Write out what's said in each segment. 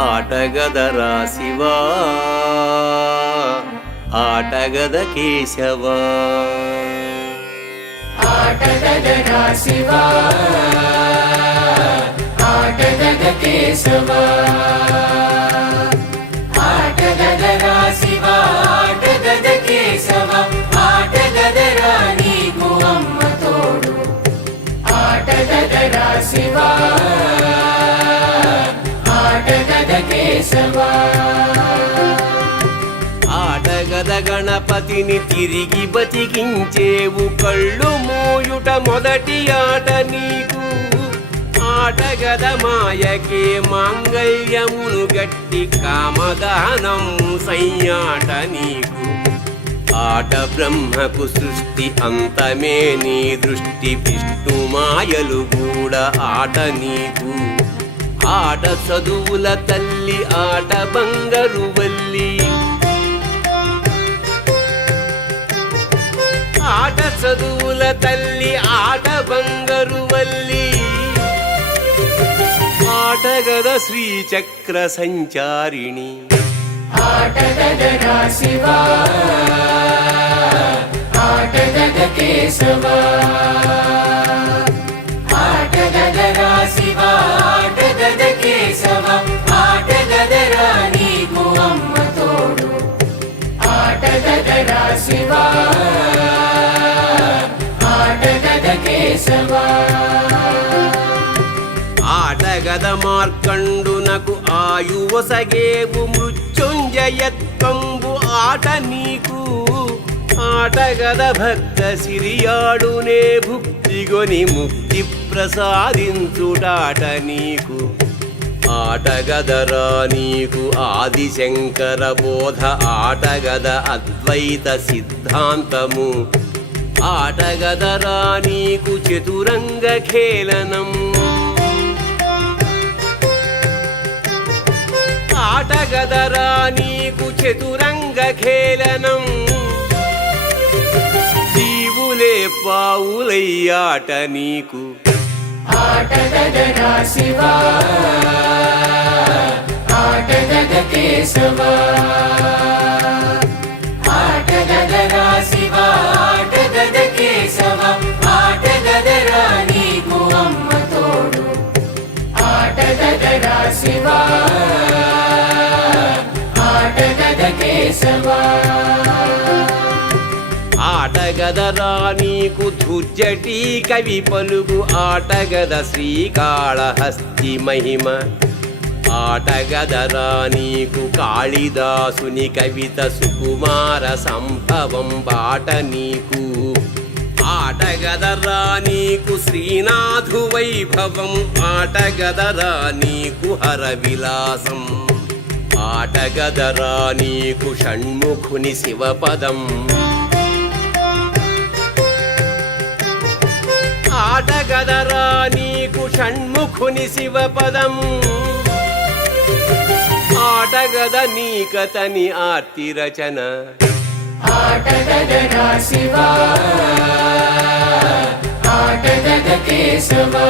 ఆటగదరా శివా, ఆటగద కేశవా. ఆటగదరా శివా, ఆటగద కేశవా. ఆటగదరా శివా, ఆటగద కేశవా. ఆటగదరా నీకు అమ్మ తోడు. ఆటగదరా శివా, ఆటగద గణపతిని తిరిగి బతికించేవు, కళ్ళు మూయుట మొదటి ఆట నీకు. ఆటగద మాయకే మాంగళ్యమును గట్టి కామదానం సయ్యాట నీకు. ఆట బ్రహ్మకు సృష్టి అంతమే నీ దృష్టి, విష్ణు మాయలు కూడా ఆట నీకు. ఆట చదువుల తల్లి, ఆట బంగారు వల్లి. ఆట చదువుల తల్లి, ఆట బంగారు వల్లి. ఆటగద శ్రీచక్ర సంచారిణి. ఆటగదరా శివా, ఆటగద కేశవా. ఆటగదరా శివా, ఆటగద కేశవా. ఆటగదరా నీకు అమ్మ తోడు. ఆటగదరా శివా, ఆటగద కేశవా. ఆటగద మార్కండునకు ఆయువసగేవు, మృత్యుంజయత్వంబు ఆట నీకు. ఆటగద భక్త సిరియాడునే భుక్తిగొని ముక్తి ప్రసాదించుటాట నీకు. ఆటగదరా నీకు ఆదిశంకర బోధ, ఆటగద అద్వైత సిద్ధాంతము. ఆటగదరా నీకు చతురంగ ఖేళనం. ఆటగదరా నీకు చతురంగ ఖేళనం. జీవులే పావులయ్యాట నీకు. ఆటగదరా శివా, ఆటగద కేశవా. ఆటగదరా శివా, ఆటగద కేశవా. ఆటగదరా నీకు అమ్మ తోడు. ఆటగదరా శివా, ఆటగద కేశవా. ఆటగదరా నీకు ధుర్జటి కవి పలుగు, ఆటగద శ్రీకాళహస్తి మహిమ. ఆటగదరా నీకు కాళిదాసుని కవిత, సుకుమార సంభవం బాట నీకు. ఆటగదరా నీకు శ్రీనాథు వైభవం. ఆటగదరా నీకు హర విలాసం. ఆటగదరా నీకు షణ్ముఖుని శివపదం. ఆటగదరా నీకు షణ్ముఖుని శివపదం. ఆటగద నీకతని ఆర్తి రచన. ఆటగదరా శివా, ఆటగద కేశవా.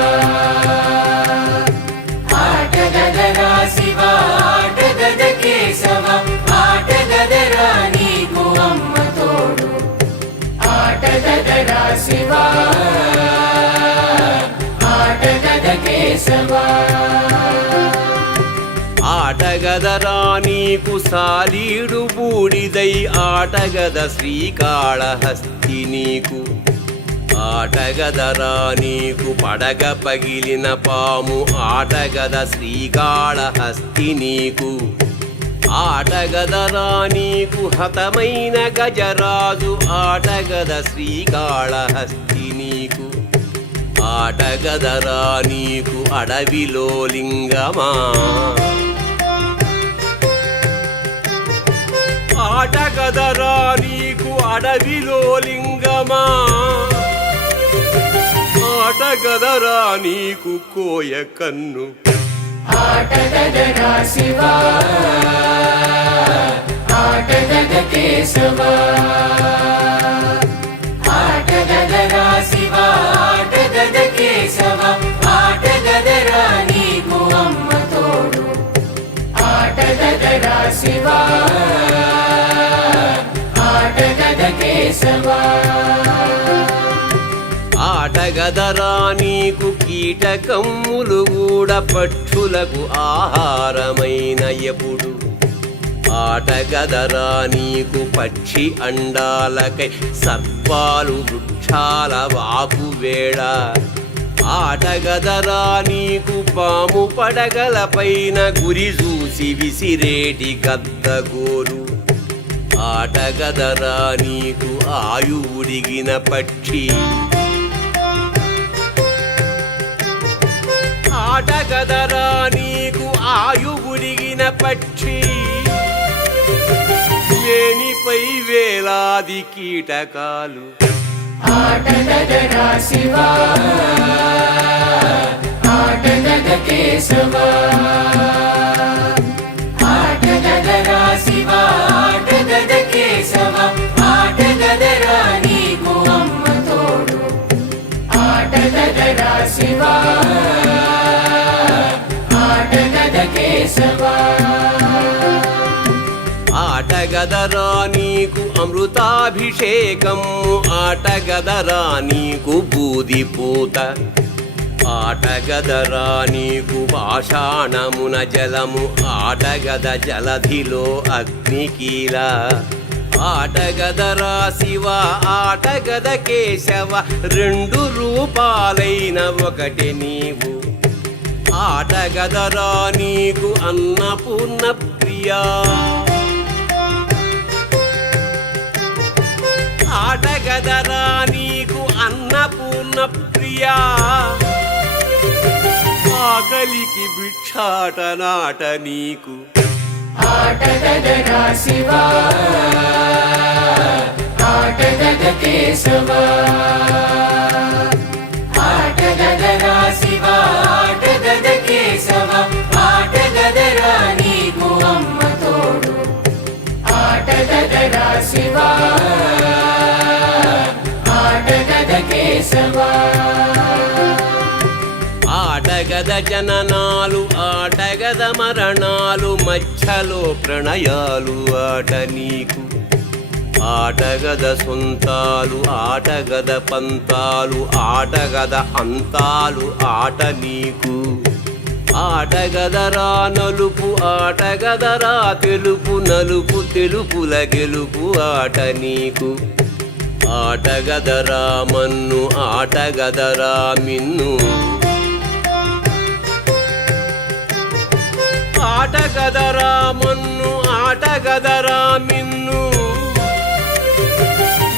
ఆటగదరా శివా, ఆటగద కేశవా. ఆటగదరా నీకు అమ్మ తోడు. ఆటగదరా శివా, ఆటగద కేశవా ఆటగదరా నీకు సాలీడు బూడిదై ఆటగద శ్రీకాళహస్తి నీకు ఆటగదరా నీకు పడగ పగిలిన పాము ఆటగద శ్రీకాళహస్తి నీకు ఆటగదరా నీకు హతమైన గజరాజు ఆటగద శ్రీకాళహస్తి నీకు ఆటగదరా నీకు అడవిలో లింగమా ఆటగదరా నీకు అడవిలో లింగమా ఆటగదరా నీకు కోయ కన్ను ఆటగదరా శివా ఆటగద కేశవా ఆటగదరా శివా ఆటగద కేశవా ఆటగదరా నీకు అమ్మ తోడు ఆటగదరా శివా ఆటగద కేశవా ఆటగదరా నీకు కీటకమ్ములు కూడా పక్షులకు ఆహారమైన ఎప్పుడు ఆటగదరా నీకు పక్షి అండాలకై సర్పాలు వృక్షాల వాకువేళ ఆటగదరా నీకు పాము పడగలపైన గురి చూసి విసిరేటి గద్దగోరు ఆటగదరా నీకు ఆయువుడిగిన పక్షి ఆటగదరా నీకు ఆయువుడిగిన పక్షి లేనిపై వేలాది కీటకాలు ఆటగదరా శివా ఆటగద కేశవా ఆటగదరా శివా ఆటగద కేశవా ఆటగదరా నీకు అమ్మ తోడు ఆటగదరా శివా ఆటగద కేశవా ఆటగదరా నీకు అమృతాభిషేకము ఆటగదరా నీకు బూదిపూత ఆటగదరా నీకు పాషాణమున జలము ఆటగద జలధిలో అగ్నికీల ఆటగదరా శివ ఆటగద కేశవ రెండు రూపాలైన ఒకటి నీవు ఆటగదరా నీకు అన్నపూర్ణ ప్రియా ఆటగదరా నీకు అన్నపూర్ణ ప్రియా ఆకలికి భిక్షాటనాట నీకు ఆటగదరా శివా ఆటగద కేశవా ఆటగదరా శివా ఆటగద కేశవా ఆటగదరా నీకు అమ్మ తోడు ఆటగదరా శివా ఆటగద కేశవా ఆటగద జననాలు ఆటగద మరణాలు మధ్యలో ప్రణయాలు ఆట నీకు ఆటగద సొంతాలు ఆటగద పంతాలు ఆటగద అంతాలు ఆట నీకు ఆటగదరా నలుపు ఆటగదరా తెలుపు నలుపు తెలుపుల గెలుపు ఆట నీకు ఆటగదరా మన్ను ఆటగదరా మిన్ను ఆటగదరా మన్ను ఆటగదరా మిన్ను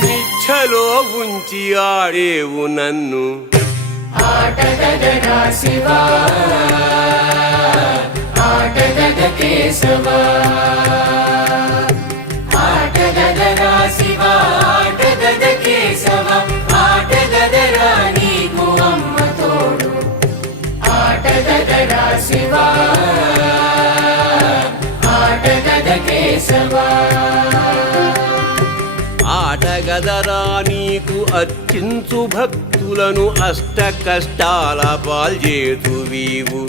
నిచ్చలో ఉంచి ఆడేవు నన్ను ఆటగదరా శివా ఆటగద కేశవా ఆటగదరా శివా ఆటగద కేశవా ఆటగదరా నీకు అమ్మ తోడు ఆటగదరా శివా ఆటగద కేశవా ఆటగదరా నీకు అర్చించు భక్తులను అష్ట కష్టాల పాల్చేతువీవు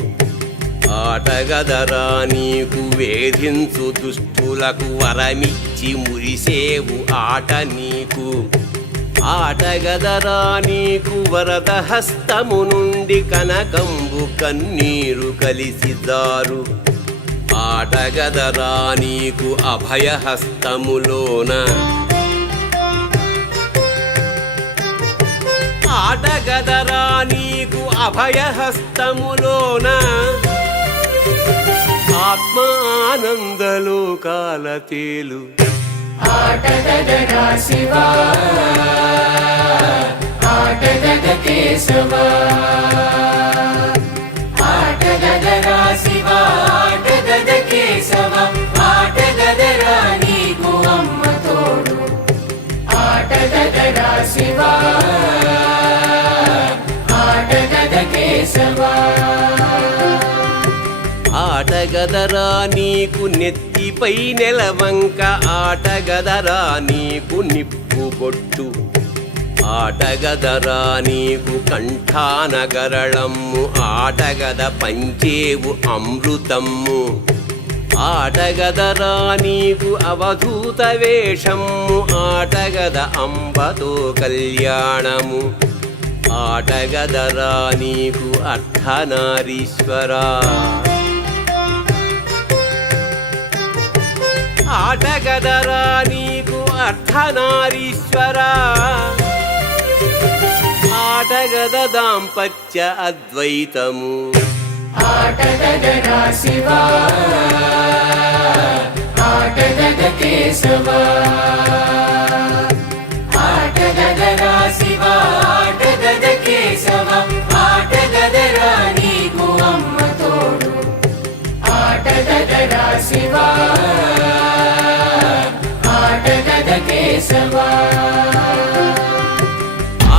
ఆటగదరా నీకు వేధించు దుష్టులకు వరమిచ్చి మురిసేవు ఆట నీకు ఆటగదరా నీకు వరద హస్తము నుండి కనకంబు కన్నీరు కలిసి దారు ఆటగదరా నీకు అభయ హస్తములోన ఆటగదరా నీకు అభయ హస్తములోన ఆత్మానందలోకాల తేలు ఆటగదరా శివా ఆటగద కేశవా ఆటగదరా శివా ఆటగద కేశవా ఆటగదరా నీకు అమ్మ తోడు ఆటగదరా శివా ఆటగద కేశవా ఆటగదరా నీకు నెత్తిపై నెలవంక ఆటగదరా నీకు నిప్పు బొట్టు ఆటగదరా నీకు కంఠాన గరళమ్ము ఆటగద పంచేవు అమృతమ్ము ఆటగదరా నీకు అవధూత వేషమ్ము ఆటగద అంబతో కళ్యాణము ఆటగదరా నీకు అర్ధనారీశ్వరా ఆటగదరా నీకు అర్ధనారీశ్వరా ఆటగద దాంపత్య అద్వైతము ఆటగదరా శివా ఆటగద కేశవా ఆటగదరా శివా ఆటగద కేశవా ఆటగదరా నీకు అమ్మ తోడు ఆటగదరా శివా ఆటగద కేశవా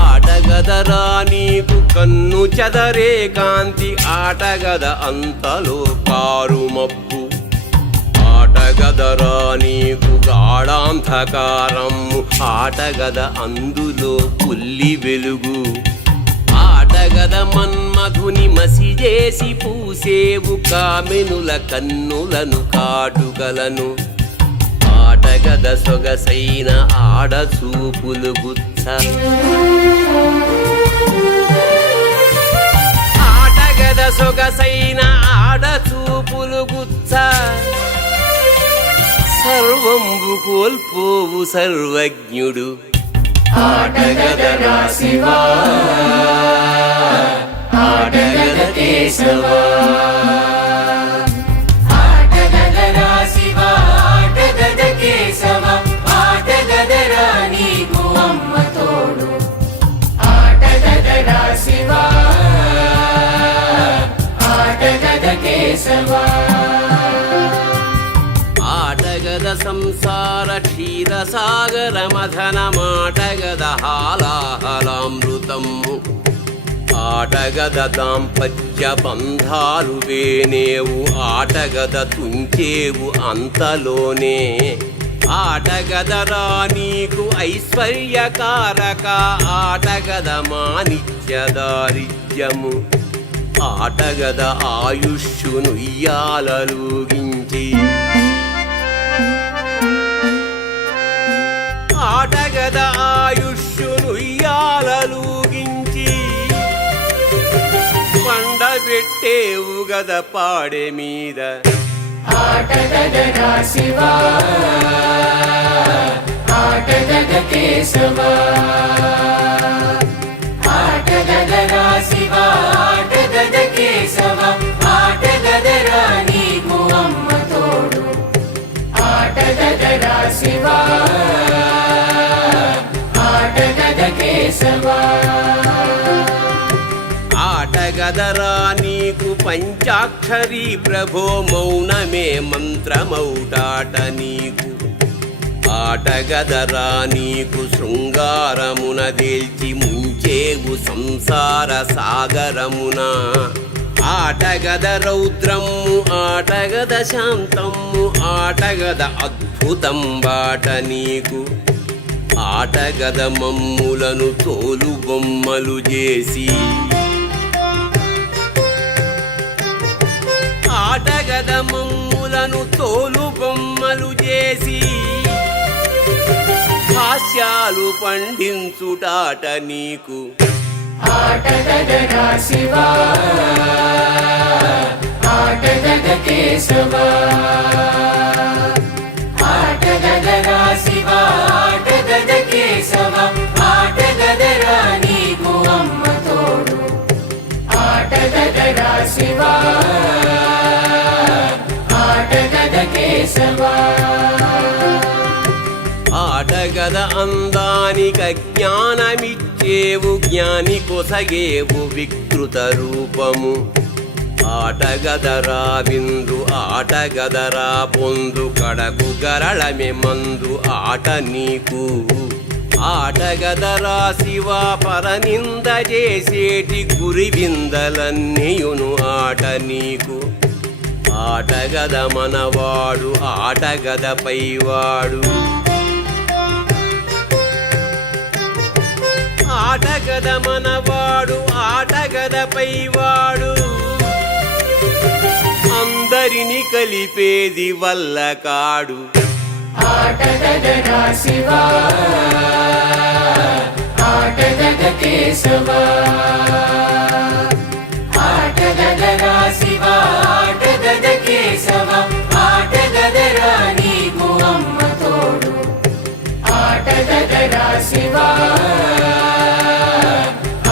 ఆటగదరా నీకు కన్ను చదరే కాంతి ఆటగద అంతలో కారుమబ్బు ఆటగదరా నీకు గాఢాంధకారము ఆటగద అందులో పుల్లి వెలుగు ఆటగద మన్మధుని మసిజేసి పూసేవు కామెనుల కన్నులను కాటుకలను ఆటగద సొగసైన ఆడచూపులు గుచ్చ ఆటగద సొగసైన ఆడచూపులు గుచ్చ సర్వంబు కోల్పోవు సర్వజ్ఞుడు ఆటగదరా శివా ఆటగద కేశవా ఆటగదరా శివా ఆటగద కేశవా ఆటగదరా నీకు అమ్మ తోడు ఆటగదరా శివా ఆటగద కేశవా ఆటగద సంసార క్షీరసాగర మథన మాటగద హాలాహలామృతము ఆటగద దాంపత్య బంధాలు వేనేవు ఆటగద తుంచేవు అంతలోనే ఆటగదరా నీకు ఐశ్వర్యకారక ఆటగద మానిత్యదారిద్యము ఆటగద ఆయుష్షును ఇయ్యాలలుగించి ఆటగద ఆయుష్షును ఇయ్యాలలుగించి పండబెట్టేవు గద పాడె మీద ఆటగదరా శివా ఆటగద కేశవా ఆటగదరా శివా ఆటగద కేశవా ఆటగదరా నీకు అమ్మ తోడు ఆటగదరా శివా ఆటగద కేశవా ఆటగదరా నీకు పంచాక్షరీ ప్రభో మౌనమే మంత్రమౌటాట నీకు ఆటగదరా నీకు శృంగారమున దేల్చి ముంచేవు సంసార సాగరమున ఆటగద రౌద్రము ఆటగద శాంతము ఆటగద అద్భుతం బాట నీకు ఆటగద మమ్ములను తోలు బొమ్మలు చేసి ఆటగద మమ్ములను తోలు బొమ్మలు చేసి హాస్యా పంటలు పండించుటాట నీకు ఆటగదరా శివా ఆటగద కేశవా ఆటగదరా శివా ఆటగద కేశవా ఆటగదరా నీకు అమ్మ తోడు ఆటగదరా శివా ఆటగద కేశవా ఆటగద అందానిక జ్ఞానమిచ్చేవు జ్ఞాని కొసగేవు వికృత రూపము ఆటగదరా విందు ఆటగదరా పొందు కడకు గరళమె మందు ఆట నీకు ఆటగదరా శివ పరనింద చేసేటి గురి విందలన్నీయును ఆట నీకు ఆటగద మనవాడు ఆటగద పైవాడు ఆటగద మనవాడు ఆటగద పైవాడు అందరిని కలిపేది వల్ల కాడు ఆటగదరా శివా ఆటగద కేశవా ఆటగదరా శివా ఆటగద కేశవా ఆటగదరా నీకు అమ్మ తోడు ఆటగదరా శివా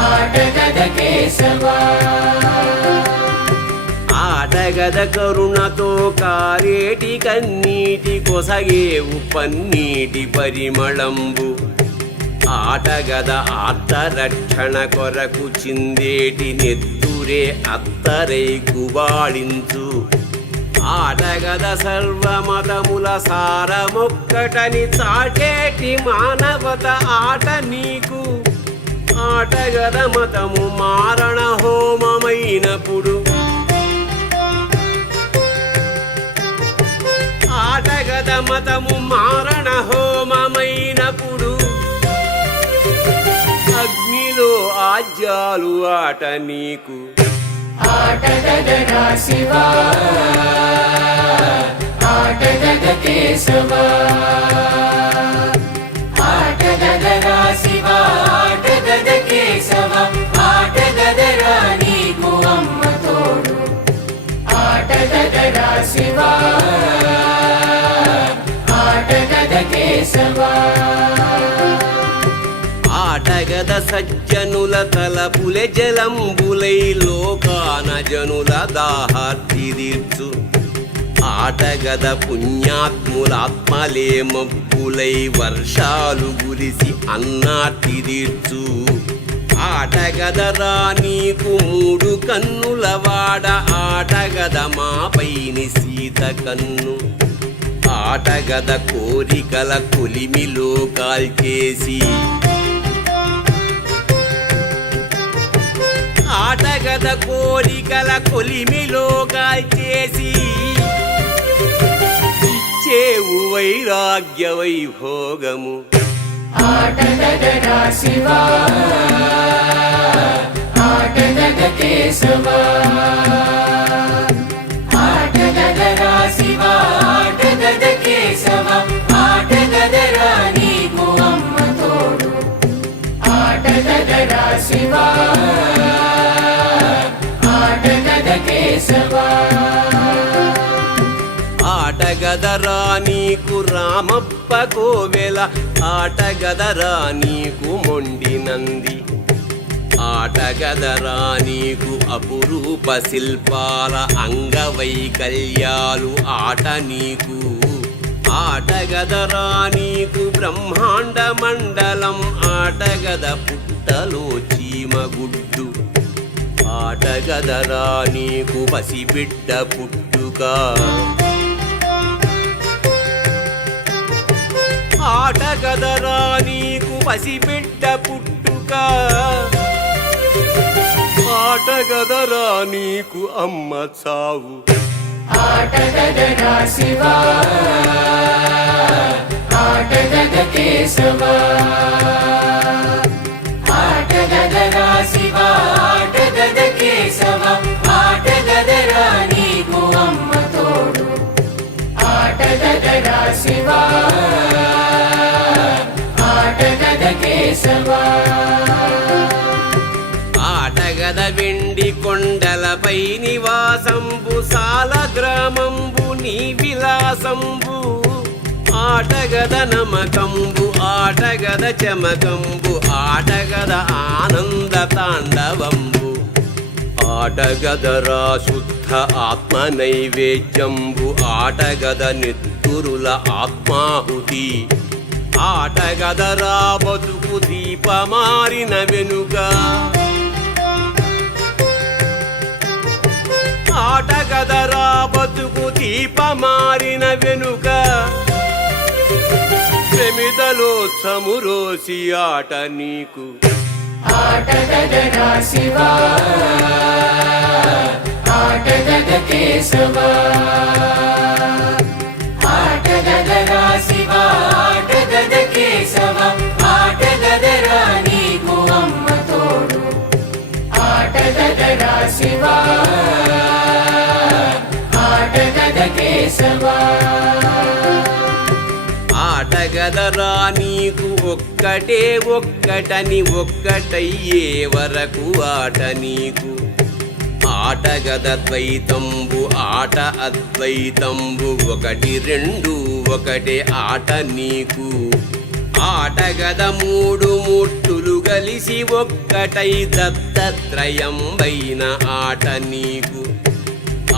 ఆటగద కేశవా ఆటగద కరుణతో కారేటి కన్నీటి కొసగేవు పన్నీటి పరిమళంబు ఆటగద ఆర్తరక్షణ కొరకు చిందేటి నెత్తురే అత్తరై గుబాళించు ఆటగద సర్వమతముల సారమొక్కటని చాటేటి మానవత ఆట నీకు ఆటగద మతము మారణ హోమమైనప్పుడు ఆటగద మతము మారణ హోమమైనప్పుడు అగ్నిలో ఆజ్యాలు ఆట నీకు ఆటగదరా శివా ఆటగద కేశవా ఆటగదరా శివా ఆటగద కేశవా ఆటగదరా నీకు అమ్మ తోడు ఆటగదరా శివా ఆటగద కేశవా ఆటగద సజ్జనుల తలపులె జలంబులై లోకాన జనుల దాహార్తి తీర్చు ఆటగద పుణ్యాత్ములాత్మలే మబ్బులై వర్షాలు గురిసి అన్నార్తి తీర్చు ఆటగదరా నీకు మూడు కన్నుల వాడ ఆటగద మాపైని సీత కన్ను ఆటగద కోరికల కొలిమిలో కాల్చేసి ఆటగద కోరికల కొలిమిలో కాల్చేసి ఇచ్చేవు వైరాగ్య వైభోగము ఆటగదరా శివా ఆటగద కేశవా ఆటగదరా శివా ఆటగద కేశవా ఆటగదరా నీకు అమ్మ తోడు ఆటగదరా శివా ఆటగద కేశవా ఆటగదరా నీకు రామప్ప కోవెల ఆటగదరా నీకు మొండి నంది ఆటగదరా నీకు అపురూప శిల్పాల అంగవైకల్యాలు ఆట నీకు ఆటగదరా నీకు బ్రహ్మాండ మండలం ఆటగద పుట్టలో చీమగుడ్డు ఆటగదరా నీకు పసిబిడ్డ పుట్టుక ఆటగదరా నీకు పసిబిడ్డ పుట్టుక ఆటగదరా నీకు అమ్మ చావు ఆటగదరా శివా ఆటగద కేశవా ఆటగదరా శివా ఆటగద కేశవా ఆటగదరా నీకు అమ్మ తోడు ఆటగదరా శివా ఆటగద వెండి కొండలపై నివాసంబు సాల గ్రామంబు నీ విలాసంబు ఆటగద నమకంబు ఆటగద చమకంబు ఆటగద ఆనంద తాండవంబు ఆటగదరా శుద్ధ ఆత్మ నైవేద్యంబు ఆటగద నిత్తురుల ఆత్మాహుతి ఆటగదరా బతుకు దీపమారిన వెనుక ఆటగదరా బతుకు దీపమారిన వెనుక ప్రమిదలోత్సమురోసి ఆట నీకు ఆటగదరా శివా ఆటగద కేశవా ఆటగదరా శివా ఆటగద కేశవా ఆటగదరా నీకు అమ్మ తోడు ఆటగదరా శివా ఆటగద కేశవా ఆటగదరా నీకు ఒక్కటే ఒక్కటని ఒక్కటయ్యే వరకు ఆట నీకు ఆటగద ద్వైతంబు ఆట అద్వైతంబు ఒకటి రెండు ఒకటే ఆట నీకు ఆటగద మూడు ముట్టులు కలిసి ఒక్కటై దత్తత్రయంబైన ఆట నీకు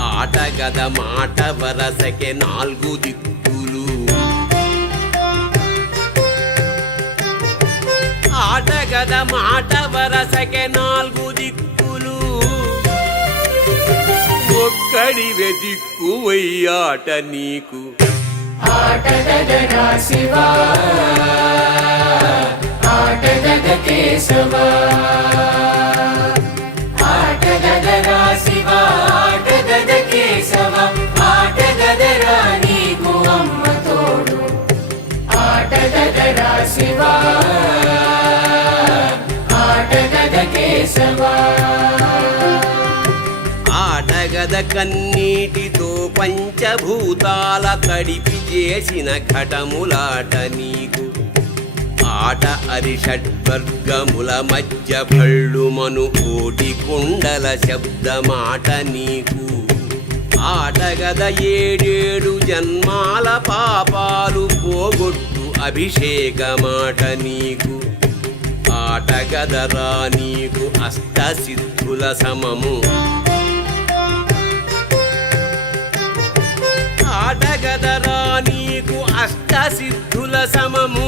ఆటగద మాట వరసకే నాలుగు దిక్కులు ఆటగద మాట వరసకే నాలుగు దిక్కులు ఒక్కడివే దిక్కువయ్యాట నీకు ఆటగదరా శివా ఆటగద కేశవా ఆటగదరా శివా ఆటగద కేశవా ఆటగదరా నీకు అమ్మ తోడు ఆటగదరా శివా ఆటగద కేశవా ఆటగద కన్నీటితో పంచభూతాల తడిపి చేసిన ఘటములాట నీకు ఆట అరిషడ్వర్గముల మధ్య భళ్ళుమను కోటి కుండల శబ్దమాట నీకు ఆటగద ఏడేడు జన్మాల పాపాలు పోగొట్టు అభిషేకమాట నీకు ఆటగదరా నీకు అష్టసిద్ధుల సమము ఆటగదరా నీకు అష్టసిద్ధుల సమము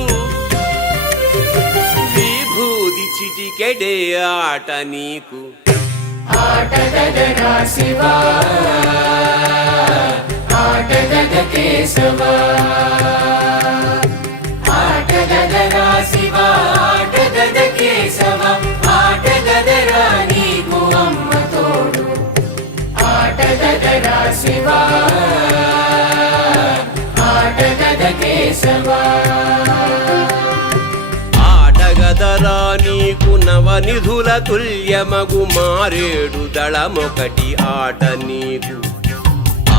విభూది చిటికెడే ఆట నీకు ఆటగదరా శివా ఆటగద కేశవా ఆటగదరా శివా ఆటగద కేశవా ఆటగదరా నీకు అమ్మ తోడు ఆటగదరా శివా ఆటగద కేశవా ఆటగదరా నీకు నవనిధుల తుల్యమగు మారేడు దళమొకటి ఆట నీకు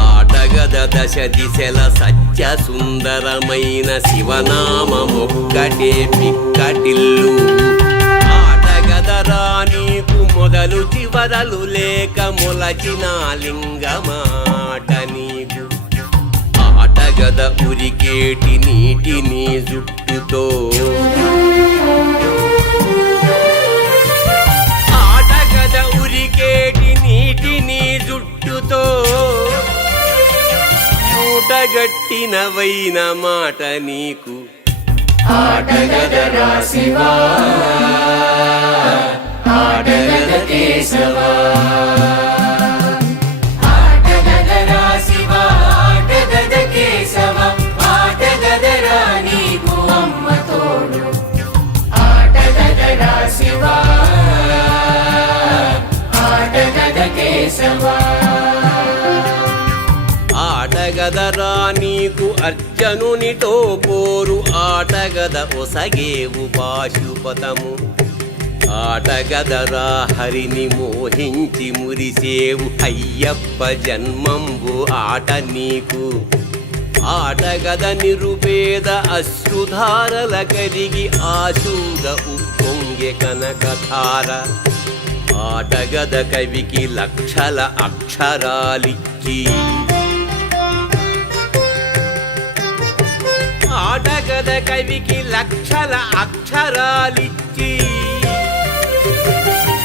ఆటగద దశ దిశల సత్య సుందరమైన శివనామమొక్కటే పిక్కటిల్లు ఆటగదరా నీకు మొదలు చివరలు లేక మొలచిన లింగమాట నీకు ఆటగద ఉరికేటి నీటిని జుట్టుతో ఆటగద ఉరికేటి నీటిని జుట్టుతో మూటగట్టినవైన మాట నీకు ఆటగదరా శివా ఆటగద కేశవా ఆటగదరా శివా ఆటగద కేశవా ఆటగదరా నీకు అమ్మ తోడు ఆటగదరా శివా ఆటగద కేశవా ఆటగదరా నీకు అర్జునునితో పోరు ఆటగద ఒసగేవు పాశుపతము ఆటగదరా హరిని మోహించి మురిసేవు అయ్యప్ప జన్మంబు ఆట నీకు ఆటగద నిరుపేద అశ్రుధారల కరిగి ఆశూద ఉప్పొంగె కనకధార ఆటగద కవికి లక్షల అక్షరాలిచ్చి ఆటగద కవికి లక్షల అక్షరాలిచ్చి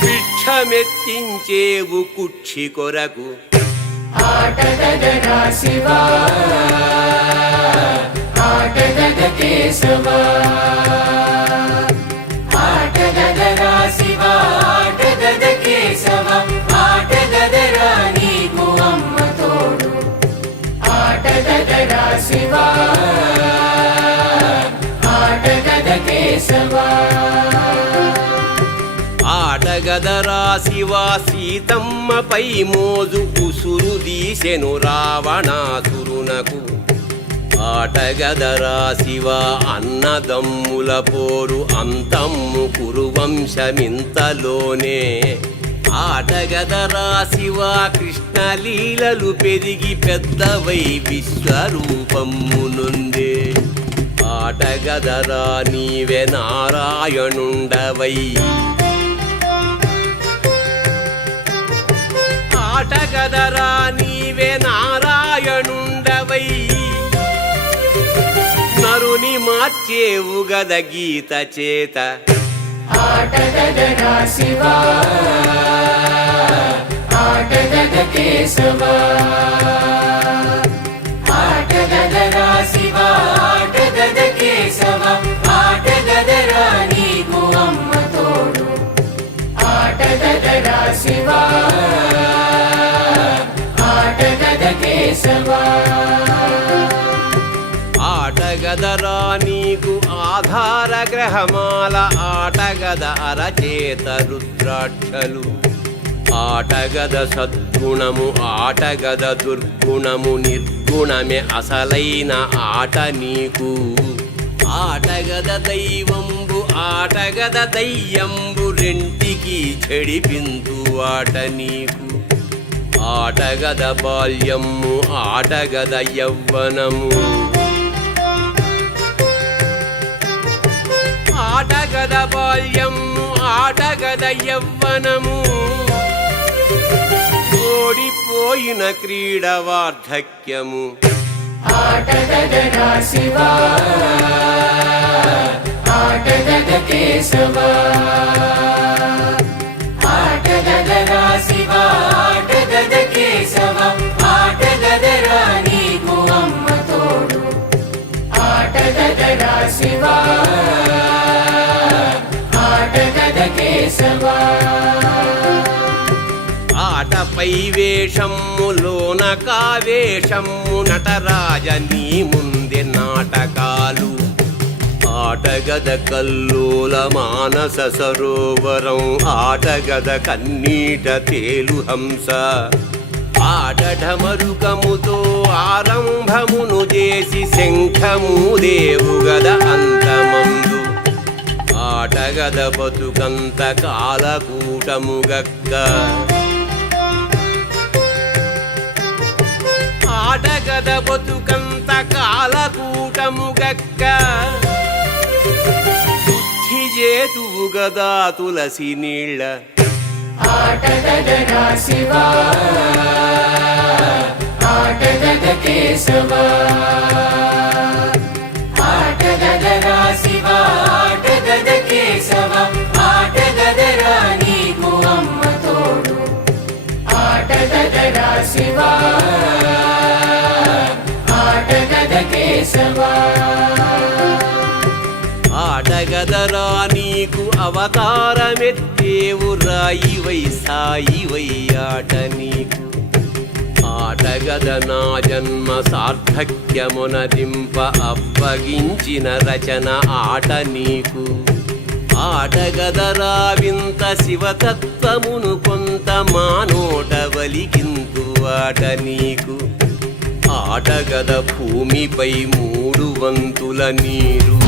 భిక్షమెత్తించేవు కుక్షి కొరకు ఆటగదరా శివా ఆటగద కేశవా ఆటగదరా శివా ఆటగద కేశవా ఆటగదరా నీకు అమ్మ తోడు ఆటగదరా శివా ఆటగద కేశవా ఆటగదరా శివా సీతమ్మపై మోజు ఉసురు దీసెను రావణాసురునకు ఆటగదరా శివా అన్నదమ్ముల పోరు అంతమ్ము కురువంశమింతలోనే ఆటగదరా శివా కృష్ణలీలలు పెరిగి పెద్దవై విశ్వరూపమ్మునుందే ఆటగదరా నీవే నారాయణుండవై ఆటగదరా నీవే నారాయణుండవై నరుని మార్చేవు గద గీత చేత ఆటగదరా శివా ఆటగద కేశవా ఆటగదరా శివా ఆటగద కేశవా ఆటగదరా నీకు అమ్మ తోడు ఆటగదరా శివా ఆటగద కేశవా ఆటగదరా నీకు ఆధార గ్రహమాల ఆటగద అరచేత రుద్రాక్షలు ఆటగద సద్గుణము ఆటగద దుర్గుణము నిర్గుణమే అసలైన ఆట నీకు ఆటగద దైవంబు ఆటగద దయ్యంబు రెంటికి చెడిపింతు ఆట నీకు ఆటగద బాల్యము ఆటగద యవ్వనము ఆటగద బాల్యము ఆటగద యవ్వనము ఓడిపోయిన క్రీడ వార్ధక్యము ఆటగదరా శివా ఆటగద కేశవా ఆటగదరా శివా ఆటగద కేశవా ఆటగదరా నీకు అమ్మ తోడు ఆటగదరా శివా ఆటగద కేశవా ఆటపై వేషమ్ములోన కావేషమ్ము నటరాజ నీ ముందే నాటకాలు ఆటగద కల్లోల మానస సరోవరం ఆటగద కన్నీట తేలు హంస ఆటఢమరుకముతో ఆరంభమును చేసి శంఖము దేవుగద అంతమందు ఆటగద బతుకంత కాలకూటముగక్క ఆటగద బతుకంత కాలకూటముగక్క శుద్ధి చేతువు గదా తులసి నీళ్ళ ఆటగదరా శివా ఆటగద కేశవా ఆటగదరా శివా ఆటగద కేశవా ఆటగదరా నీకు అమ్మ తోడు ఆటగదరా శివా ఆటగద కేశవా ఆటగదరా నీకు అవతారమెత్తేవు రాయివై సాయివై ఆట నీకు ఆటగద నా జన్మ సార్థక్యమునదింప అప్పగించిన రచన ఆట నీకు ఆటగదరా వింత శివతత్వమును కొంత మానోట వలికింతు ఆట నీకు ఆటగద భూమిపై 3 వంతుల నీరు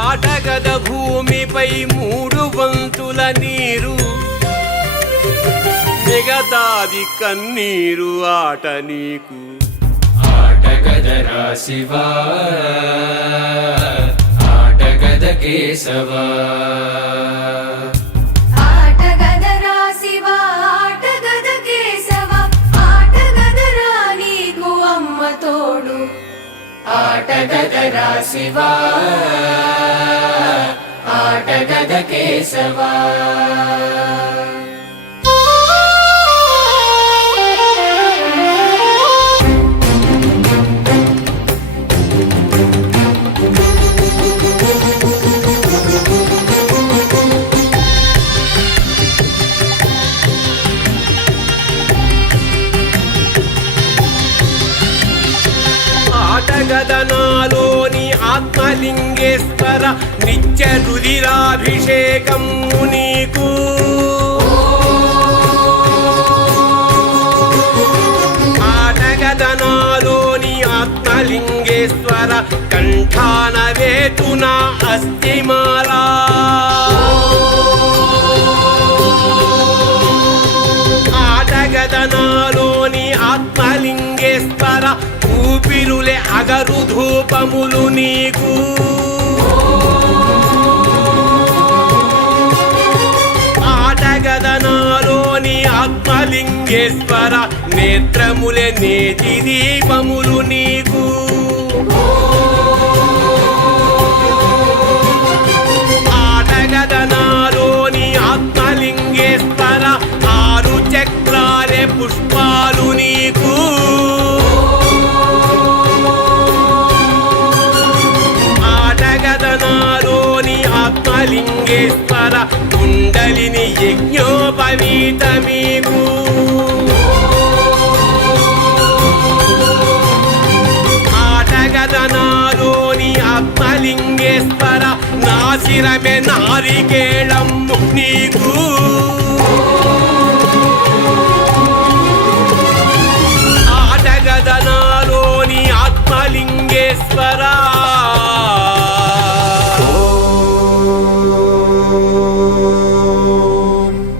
ఆటగద భూమిపై 3 వంతుల నీరు మిగతాది కన్నీరు ఆట నీకు ఆటగదరా శివా ఆటగద ఆటగద కేశవ ఆటగదరా శివ ఆటగద కేశవ ఆటగదరా నీకు అమ్మ తోడు ఆటగదరా శివ ఆటగద కేశవ ఆటగదనాలోని ఆత్మలింగేశ్వర నిత్య రుధిరాభిషేకము నీకు ఆటగదనాలోని ఆత్మలింగేశ్వర కంఠాన వేతున అస్థిమాలా ఆటగదనాలోని ఆత్మలింగేశ్వర ఊపిరులే అగరు ధూపములు నీకు ఆటగదనాలోని ఆత్మలింగేశ్వర నేత్రములే నేతి దీపములు నీకు ఆటగదనాలోని ఆత్మలింగేశ్వర ఆరు చక్రాలే పుష్పాలు నీకు ఆటగదనాలోని ఆత్మలింగేశ్వర కుండలిని యజ్ఞోపవీత మీకు ఆటగదనాలోని ఆత్మలింగేశ్వర నాసిరమే నారికేళము నీకు ఆటగదనాలోని ఆత్మలింగేశ్వర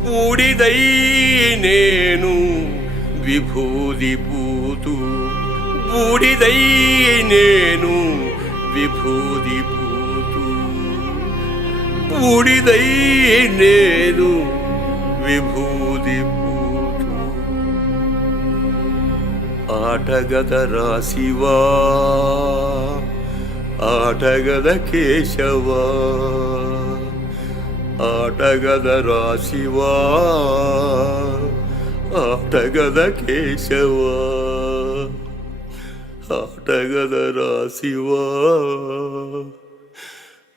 బూడిదై నేను విభూది పూతు బూడిదై నేను విభూది పూతు బూడిదై నేను విభూది పూతు ఆటగదరా శివా ఆటగద కేశవా ఆటగదరా శివా ఆటగద కేశవా ఆటగదరా శివా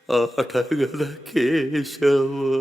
ఆటగద కేశవా